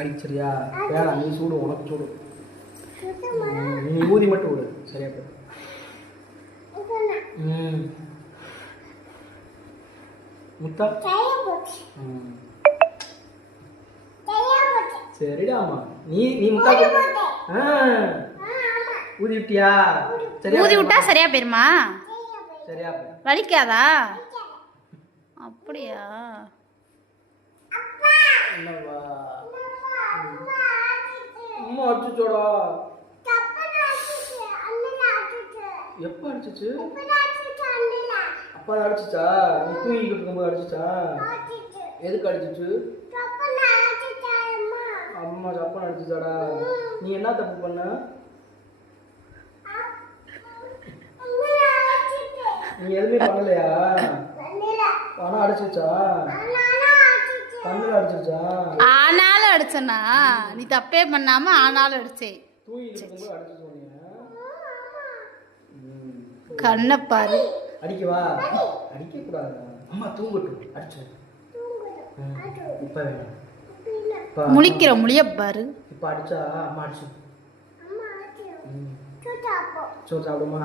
அடிச்சிரியா? வேணாம், நீ சூடு, உனக்கு சூடு. நீ ஊதி மட்டும் விடு, சரியா போய். முத்தா சரிடாமா. நீ நீ முத்தா ஊதி விட்டியா? சரியா ஊதி விட்டா சரியா போயிருமா? சரியா போய். வலிக்காதா? அப்படியா? என்னவா அம்மா அடிச்சுச்சோடா? எப்ப அடிச்சுச்சு? அப்பா அடிச்சுச்சா? நீ தூங்கிக்கிட்டு இருக்கும்போது அடிச்சுச்சா? எதுக்கு அடிச்சுச்சு? அம்மா அப்பா அடிச்சுச்சாடா? நீ என்ன தப்பு பண்ண? நீ எதுவுமே பண்ணலையா? ஆனா அடிச்சுச்சா? கண்ணுல அடிச்சுச்சா? ஆனாலும் அடிச்சனா? நீ தப்பே பண்ணாம ஆனாலும் அடிச்சே. தூங்கிட்டு இருக்கும்போது அடிச்சு சொன்னீங்க. கண்ணை பாரு. அடிக்கவா? அடிக்க கூடாது. அம்மா தூங்கட்டும், அடிச்சு. இப்ப வேணாம். முழிக்கிற முழிய பாரு. இப்ப அடிச்சா அம்மா அடிச்சு. சோறு சாப்பிடுமா?